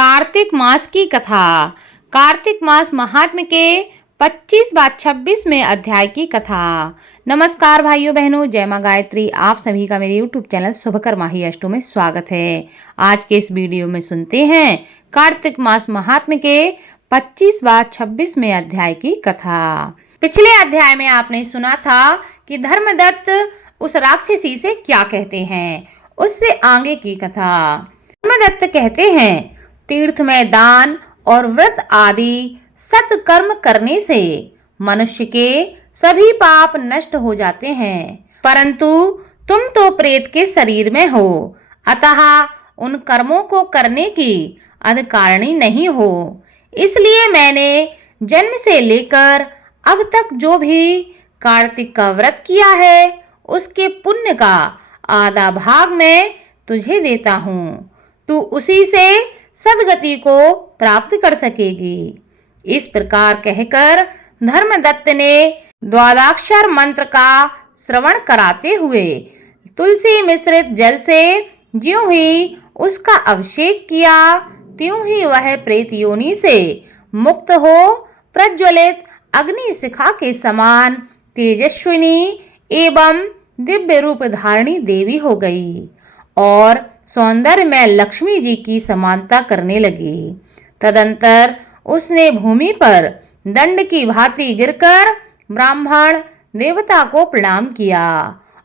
कार्तिक मास की कथा। कार्तिक मास महात्म्य के 25/26वें अध्याय की कथा। नमस्कार भाइयों बहनों, जय मां गायत्री। आप सभी का मेरे YouTube चैनल शुभकर्मा ही अष्टो में स्वागत है। आज के इस वीडियो में सुनते हैं कार्तिक मास महात्म्य के 25/26वें अध्याय की कथा। पिछले अध्याय में आपने सुना था कि धर्मदत्त उस राक्षसी से क्या कहते हैं। उससे आगे की कथा। धर्मदत्त कहते हैं, तीर्थ में दान और व्रत आदि सत्कर्म करने से मनुष्य के सभी पाप नष्ट हो जाते हैं, परंतु तुम तो प्रेत के शरीर में हो, अतः उन कर्मों को करने की अधिकारिणी नहीं हो। इसलिए मैंने जन्म से लेकर अब तक जो भी कार्तिक का व्रत किया है, उसके पुण्य का आधा भाग मैं तुझे देता हूँ। तू उसी से सदगति को प्राप्त कर सकेगी। इस प्रकार कहकर धर्मदत्त ने द्वादशाक्षर मंत्र का श्रवण कराते हुए तुलसी मिश्रित जल से ज्यों ही उसका अभिषेक किया, त्यों ही वह प्रेत योनि से मुक्त हो प्रज्वलित अग्नि शिखा के समान तेजस्विनी एवं दिव्य रूप धारिणी देवी हो गई और सौंदर्य में लक्ष्मी जी की समानता करने लगी। तदंतर उसने भूमि पर दंड की भांति गिरकर ब्राह्मण देवता को प्रणाम किया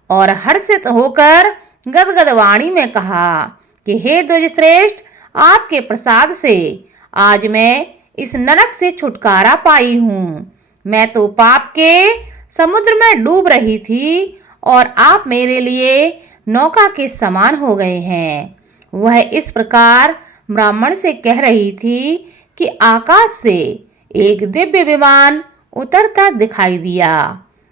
और हर्षित होकर गदगद वाणी में कहा कि हे द्विजश्रेष्ठ, आपके प्रसाद से आज मैं इस नरक से छुटकारा पाई हूँ। मैं तो पाप के समुद्र में डूब रही थी और आप मेरे लिए नौका के समान हो गए हैं। वह इस प्रकार ब्राह्मण से कह रही थी कि आकाश से एक दिव्य विमान उतरता दिखाई दिया।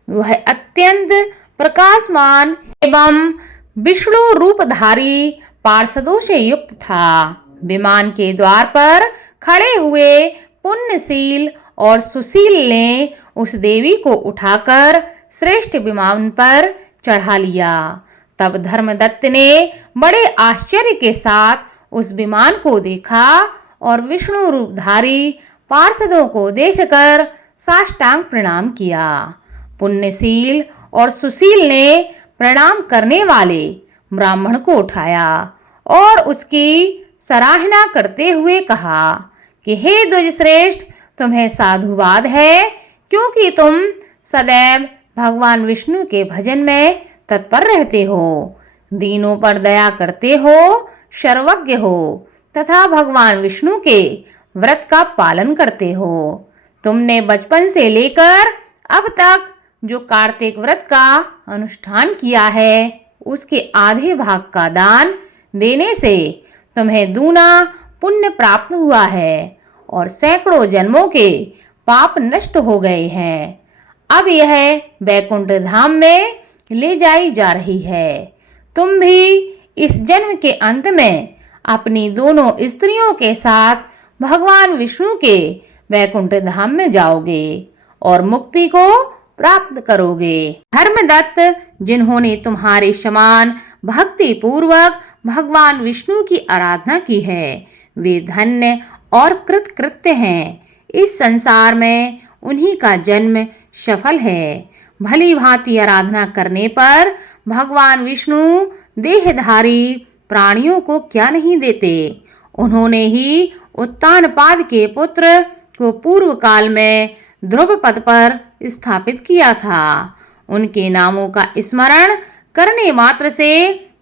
वह अत्यंत प्रकाशमान एवं विष्णु रूपधारी पार्षदों से युक्त था। विमान के द्वार पर खड़े हुए पुण्यशील और सुशील ने उस देवी को उठाकर श्रेष्ठ विमान पर चढ़ा लिया। तब धर्मदत्त ने बड़े आश्चर्य के साथ उस विमान को देखा और विष्णु रूपधारी पार्षदों को देखकर साष्टांग प्रणाम किया। पुण्यशील और सुशील ने प्रणाम करने वाले ब्राह्मण को उठाया और उसकी सराहना करते हुए कहा कि हे द्विजश्रेष्ठ, तुम्हें साधुवाद है, क्योंकि तुम सदैव भगवान विष्णु के भजन में तत्पर रहते हो, दीनों पर दया करते हो, सर्वज्ञ हो तथा भगवान विष्णु के व्रत का पालन करते हो। तुमने बचपन से लेकर अब तक जो कार्तिक व्रत का अनुष्ठान किया है, उसके आधे भाग का दान देने से तुम्हें दूना पुण्य प्राप्त हुआ है और सैकड़ों जन्मों के पाप नष्ट हो गए हैं। अब यह वैकुंठ धाम में ले जाई जा रही है। तुम भी इस जन्म के अंत में अपनी दोनों स्त्रियों के साथ भगवान विष्णु के वैकुंठ धाम में जाओगे और मुक्ति को प्राप्त करोगे। धर्मदत्त, जिन्होंने तुम्हारे समान भक्ति पूर्वक भगवान विष्णु की आराधना की है, वे धन्य और कृतकृत्य हैं। इस संसार में उन्हीं का जन्म सफल है। भली भांति आराधना करने पर भगवान विष्णु देहधारी प्राणियों को क्या नहीं देते। उन्होंने ही उत्तानपाद के पुत्र को पूर्व काल में ध्रुव पद पर स्थापित किया था। उनके नामों का स्मरण करने मात्र से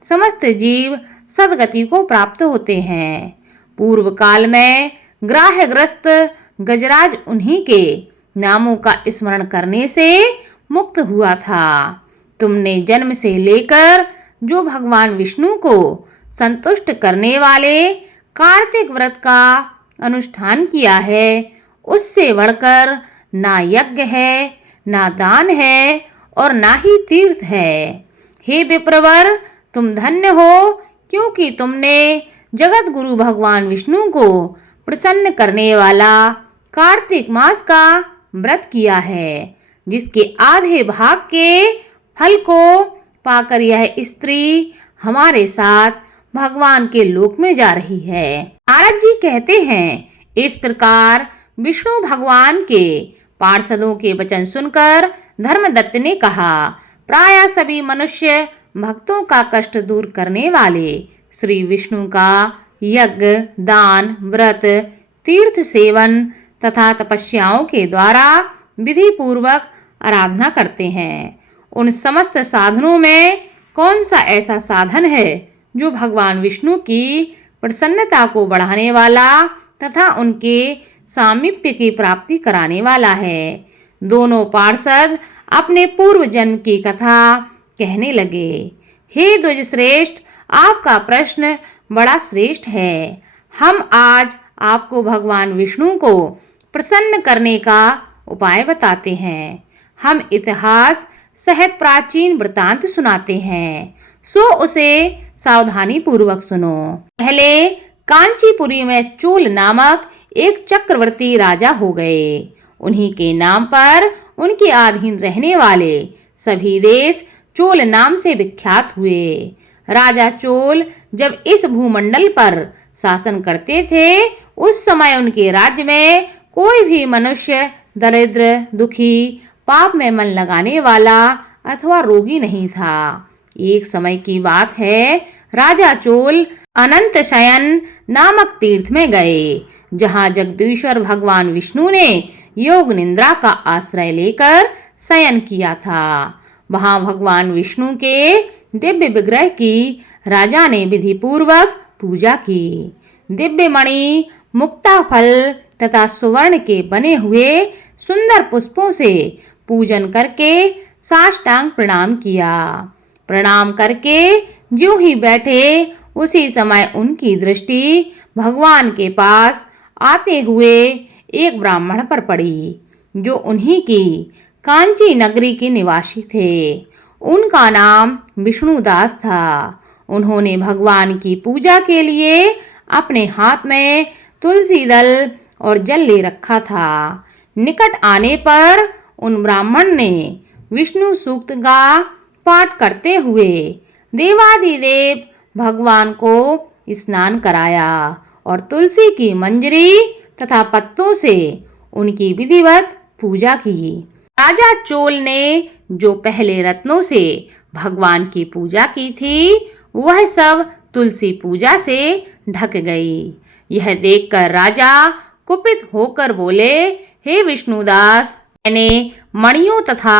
समस्त जीव सदगति को प्राप्त होते हैं। पूर्व काल में ग्राह्यग्रस्त गजराज उन्हीं के नामों का स्मरण करने से मुक्त हुआ था। तुमने जन्म से लेकर जो भगवान विष्णु को संतुष्ट करने वाले कार्तिक व्रत का अनुष्ठान किया है, उससे बढ़कर ना यज्ञ है, ना दान है और ना ही तीर्थ है। हे विप्रवर, तुम धन्य हो, क्योंकि तुमने जगत गुरु भगवान विष्णु को प्रसन्न करने वाला कार्तिक मास का व्रत किया है, जिसके आधे भाग के फल को पाकर यह स्त्री हमारे साथ भगवान के लोक में जा रही है। नारद जी कहते हैं, इस प्रकार विष्णु भगवान के पार्षदों के वचन सुनकर धर्मदत्त ने कहा, प्राय सभी मनुष्य भक्तों का कष्ट दूर करने वाले श्री विष्णु का यज्ञ, दान, व्रत, तीर्थ सेवन तथा तपस्याओं के द्वारा विधि पूर्वक आराधना करते हैं। उन समस्त साधनों में कौन सा ऐसा साधन है जो भगवान विष्णु की प्रसन्नता को बढ़ाने वाला तथा उनके सामीप्य की प्राप्ति कराने वाला है। दोनों पार्षद अपने पूर्व जन्म की कथा कहने लगे। हे द्विज श्रेष्ठ, आपका प्रश्न बड़ा श्रेष्ठ है। हम आज आपको भगवान विष्णु को प्रसन्न करने का उपाय बताते हैं। हम इतिहास सहित प्राचीन वृतांत सुनाते हैं, सो उसे सावधानी पूर्वक सुनो। पहले कांचीपुरी में चोल नामक एक चक्रवर्ती राजा हो गए। उन्हीं के नाम पर उनके अधीन रहने वाले सभी देश चोल नाम से विख्यात हुए। राजा चोल जब इस भूमंडल पर शासन करते थे, उस समय उनके राज्य में कोई भी मनुष्य दरिद्र, दुखी, पाप में मन लगाने वाला अथवा रोगी नहीं था। एक समय की बात है, राजा चोल अनंत शयन नामक तीर्थ में गए, जहाँ जगदीश्वर भगवान विष्णु ने योग निद्रा का आश्रय लेकर शयन किया था। वहाँ भगवान विष्णु के दिव्य विग्रह की राजा ने विधि पूर्वक पूजा की। दिव्य मणि, मुक्ता फल तथा सुवर्ण के बने हुए सुंदर पुष्पों से पूजन करके साष्टांग प्रणाम किया। प्रणाम करके ज्यों ही बैठे, उसी समय उनकी दृष्टि भगवान के पास आते हुए एक ब्राह्मण पर पड़ी, जो उन्हीं की कांची नगरी के निवासी थे। उनका नाम विष्णुदास था। उन्होंने भगवान की पूजा के लिए अपने हाथ में तुलसी दल और जल ले रखा था। निकट आने पर उन ब्राह्मण ने विष्णु सूक्त का पाठ करते हुए देवादिदेव भगवान को स्नान कराया और तुलसी की मंजरी तथा पत्तों से उनकी विधिवत पूजा की। राजा चोल ने जो पहले रत्नों से भगवान की पूजा की थी, वह सब तुलसी पूजा से ढक गई। यह देखकर राजा कुपित होकर बोले, हे विष्णुदास, मैंने मणियों तथा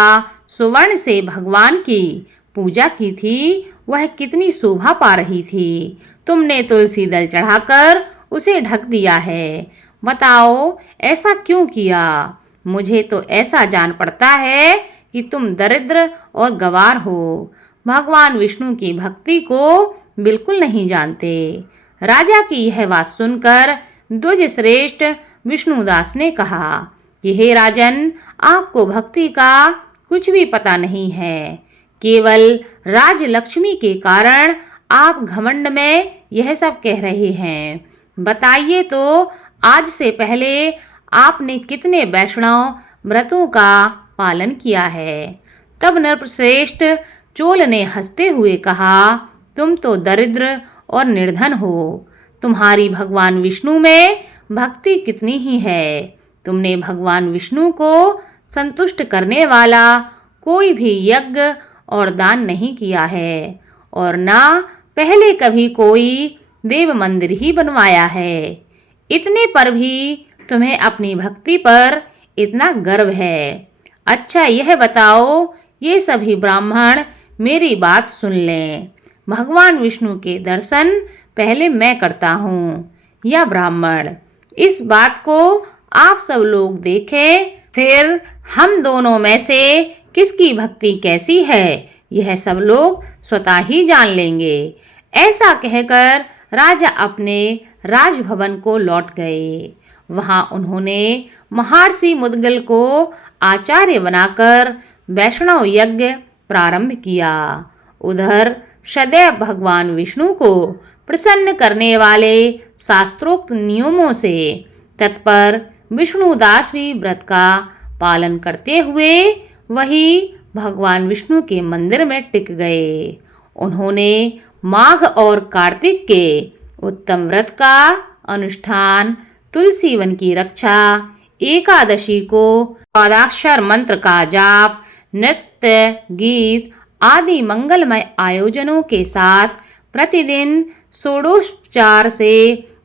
सुवर्ण से भगवान की पूजा की थी, वह कितनी शोभा पा रही थी। तुमने तुलसी दल चढ़ाकर उसे ढक दिया है। बताओ, ऐसा क्यों किया? मुझे तो ऐसा जान पड़ता है कि तुम दरिद्र और गंवार हो, भगवान विष्णु की भक्ति को बिल्कुल नहीं जानते। राजा की यह बात सुनकर द्विज श्रेष्ठ विष्णुदास ने कहा कि हे राजन, आपको भक्ति का कुछ भी पता नहीं है। केवल राजलक्ष्मी के कारण आप घमंड में यह सब कह रहे हैं। बताइए तो, आज से पहले आपने कितने वैष्णव व्रतों का पालन किया है? तब नृपश्रेष्ठ चोल ने हंसते हुए कहा, तुम तो दरिद्र और निर्धन हो। तुम्हारी भगवान विष्णु में भक्ति कितनी ही है। तुमने भगवान विष्णु को संतुष्ट करने वाला कोई भी यज्ञ और दान नहीं किया है, और ना पहले कभी कोई देव मंदिर ही बनवाया है। इतने पर भी तुम्हें अपनी भक्ति पर इतना गर्व है। अच्छा, यह बताओ, ये सभी ब्राह्मण मेरी बात सुन लें। भगवान विष्णु के दर्शन पहले मैं करता हूँ या ब्राह्मण, इस बात को आप सब लोग देखें, फिर हम दोनों में से किसकी भक्ति कैसी है, यह सब लोग स्वतः ही जान लेंगे। ऐसा कहकर राजा अपने राजभवन को लौट गए। वहां उन्होंने महर्षि मुद्गल को आचार्य बनाकर वैष्णव यज्ञ प्रारंभ किया। उधर सदैव भगवान विष्णु को प्रसन्न करने वाले शास्त्रोक्त नियमों से तत्पर विष्णुदास भी व्रत का पालन करते हुए वही भगवान विष्णु के मंदिर में टिक गए। उन्होंने माघ और कार्तिक के उत्तम व्रत का अनुष्ठान, तुलसी वन की रक्षा, एकादशी को द्वादशाक्षर मंत्र का जाप, नृत्य, गीत आदि मंगलमय आयोजनों के साथ प्रतिदिन षोडशोपचार से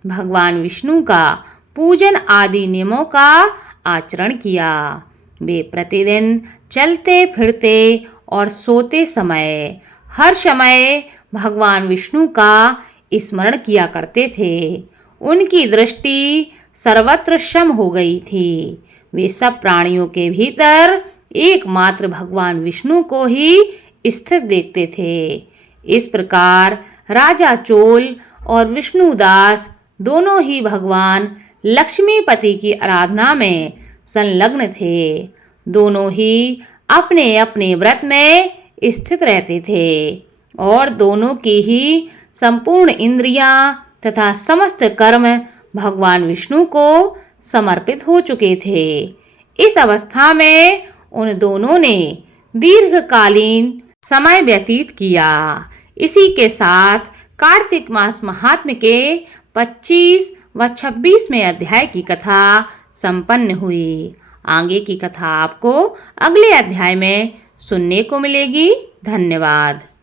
भगवान विष्णु का पूजन आदि नियमों का आचरण किया। वे प्रतिदिन चलते फिरते और सोते समय हर समय भगवान विष्णु का स्मरण किया करते थे। उनकी दृष्टि सर्वत्र सम हो गई थी। वे सब प्राणियों के भीतर एकमात्र भगवान विष्णु को ही स्थित देखते थे। इस प्रकार राजा चोल और विष्णुदास दोनों ही भगवान लक्ष्मीपति की आराधना में संलग्न थे। दोनों ही अपने अपने व्रत में स्थित रहते थे और दोनों की ही संपूर्ण इंद्रियां तथा समस्त कर्म भगवान विष्णु को समर्पित हो चुके थे। इस अवस्था में उन दोनों ने दीर्घकालीन समय व्यतीत किया। इसी के साथ कार्तिक मास महात्म्य के 25 व 26वें अध्याय की कथा संपन्न हुई। आगे की कथा आपको अगले अध्याय में सुनने को मिलेगी। धन्यवाद।